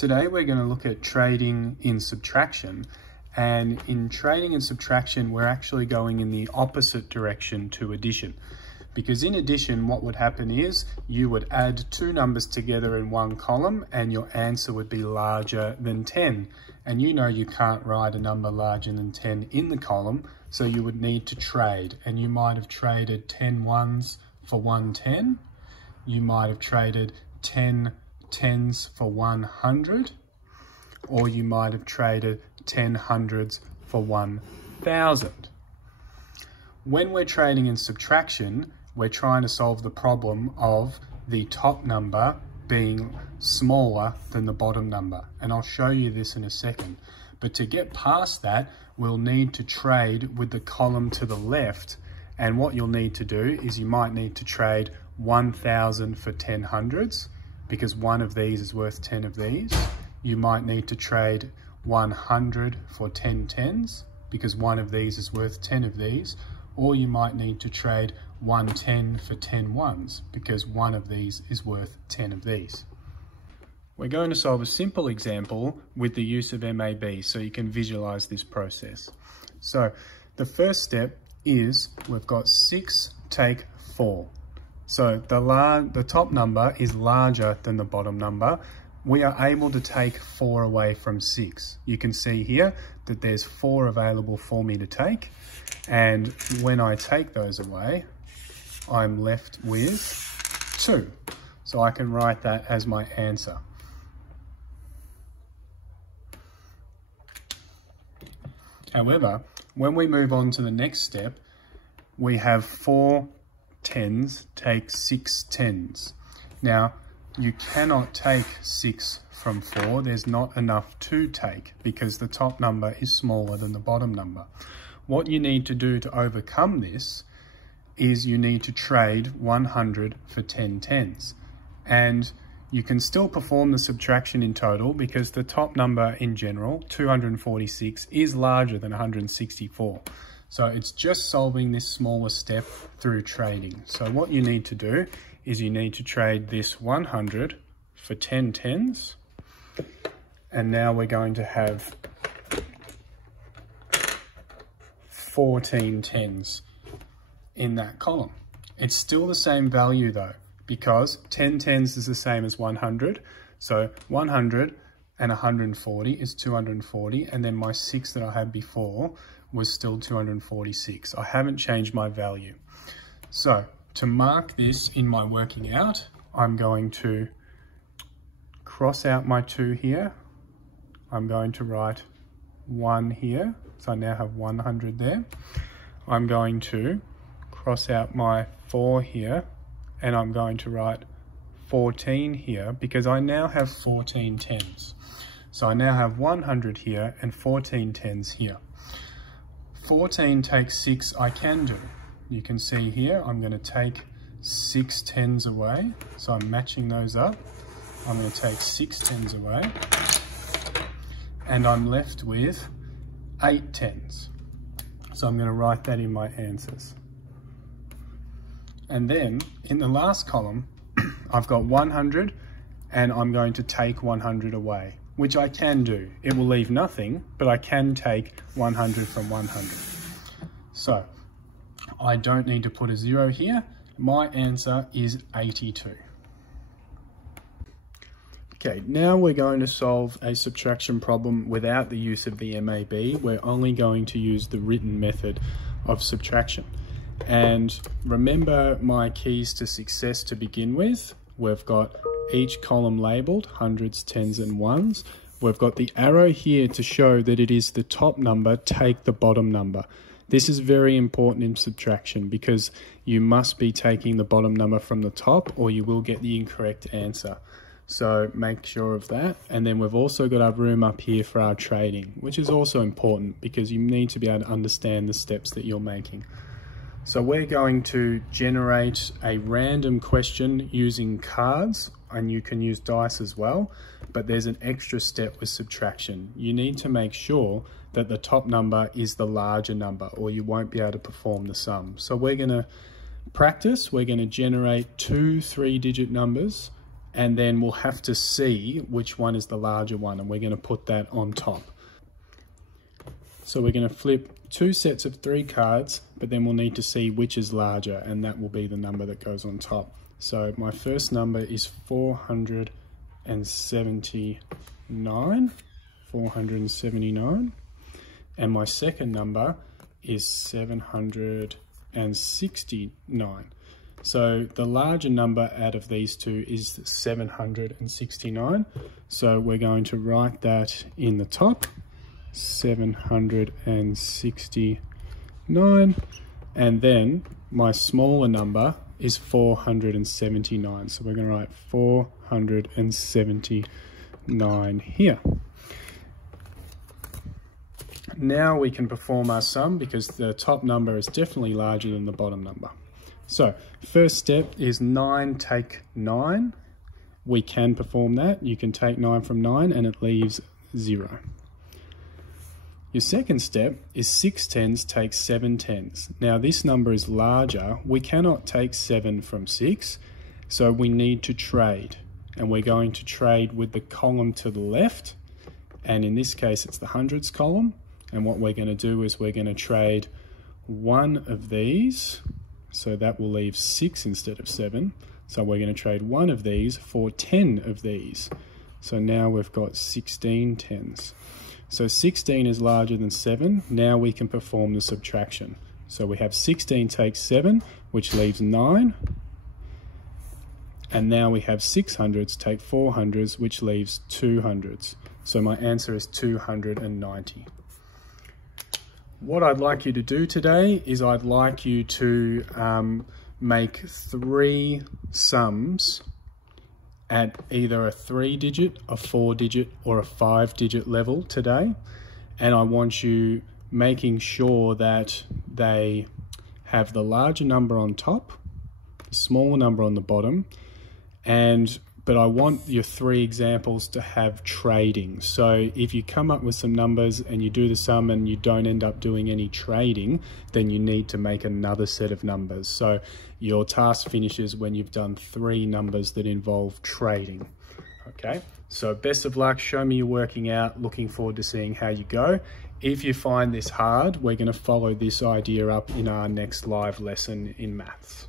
Today we're going to look at trading in subtraction, and in trading and subtraction we're actually going in the opposite direction to addition, because in addition what would happen is you would add two numbers together in one column and your answer would be larger than 10, and you know you can't write a number larger than 10 in the column, so you would need to trade, and you might have traded 10 ones for 1 10, you might have traded 10 tens for 100, or you might have traded 10 hundreds for 1,000. When we're trading in subtraction, we're trying to solve the problem of the top number being smaller than the bottom number, and I'll show you this in a second. But to get past that, we'll need to trade with the column to the left, and what you'll need to do is you might need to trade 1,000 for 10 hundreds, because one of these is worth 10 of these. You might need to trade 100 for 10 tens, because one of these is worth 10 of these, or you might need to trade 110 for 10 ones, because one of these is worth 10 of these. We're going to solve a simple example with the use of MAB so you can visualize this process. So the first step is we've got 6 take 4. So the top number is larger than the bottom number. We are able to take 4 away from 6. You can see here that there's 4 available for me to take. And when I take those away, I'm left with 2. So I can write that as my answer. However, when we move on to the next step, we have 4 tens take 6 tens. Now, you cannot take 6 from 4. There's not enough to take because the top number is smaller than the bottom number. What you need to do to overcome this is you need to trade 100 for 10 tens. And you can still perform the subtraction in total because the top number in general, 246, is larger than 164. So it's just solving this smaller step through trading. So what you need to do is you need to trade this 100 for 10 tens. And now we're going to have 14 tens in that column. It's still the same value though, because 10 tens is the same as 100. So 100 and 140 is 240. And then my 6 that I had before was still 246. I haven't changed my value. So to mark this in my working out, I'm going to cross out my 2 here. I'm going to write 1 here. So I now have 100 there. I'm going to cross out my 4 here, and I'm going to write 14 here because I now have 14 tens. So I now have 100 here and 14 tens here. 14 takes 6 I can do. You can see here I'm going to take 6 tens away, so I'm matching those up. I'm going to take 6 tens away and I'm left with 8 tens. So I'm going to write that in my answers. And then in the last column I've got 100 and I'm going to take 100 away, which I can do. It will leave nothing, but I can take 100 from 100. So I don't need to put a 0 here. My answer is 82. Okay, now we're going to solve a subtraction problem without the use of the MAB. We're only going to use the written method of subtraction. And remember my keys to success to begin with. We've got each column labeled, hundreds, tens, and ones. We've got the arrow here to show that it is the top number take the bottom number. This is very important in subtraction because you must be taking the bottom number from the top or you will get the incorrect answer. So make sure of that. And then we've also got our room up here for our trading, which is also important because you need to be able to understand the steps that you're making. So we're going to generate a random question using cards, and you can use dice as well, but there's an extra step with subtraction. You need to make sure that the top number is the larger number or you won't be able to perform the sum. So we're going to practice. We're going to generate 2 3-digit numbers and then we'll have to see which one is the larger one, and we're going to put that on top. So we're going to flip 2 sets of 3 cards, but then we'll need to see which is larger, and that will be the number that goes on top. So my first number is 479, and my second number is 769. So the larger number out of these two is 769. So we're going to write that in the top, 769, and then my smaller number is 479. So we're going to write 479 here. Now we can perform our sum because the top number is definitely larger than the bottom number. So first step is 9 take 9. We can perform that. You can take 9 from 9 and it leaves 0. Your second step is 6 tens take 7 tens. Now this number is larger. We cannot take 7 from 6, so we need to trade. And we're going to trade with the column to the left, and in this case it's the hundreds column. And what we're going to do is we're going to trade one of these, so that will leave 6 instead of 7. So we're going to trade one of these for 10 of these. So now we've got 16 tens. So 16 is larger than 7. Now we can perform the subtraction. So we have 16 take 7, which leaves 9. And now we have 6 hundreds take 4 hundreds, which leaves 2 hundreds. So my answer is 290. What I'd like you to do today is I'd like you to make 3 sums at either a 3-digit, a 4-digit, or a 5-digit level today. And I want you making sure that they have the larger number on top, the smaller number on the bottom, but I want your 3 examples to have trading. So if you come up with some numbers and you do the sum and you don't end up doing any trading, then you need to make another set of numbers. So your task finishes when you've done 3 numbers that involve trading. Okay, so best of luck. Show me you're working out. Looking forward to seeing how you go. If you find this hard, we're going to follow this idea up in our next live lesson in maths.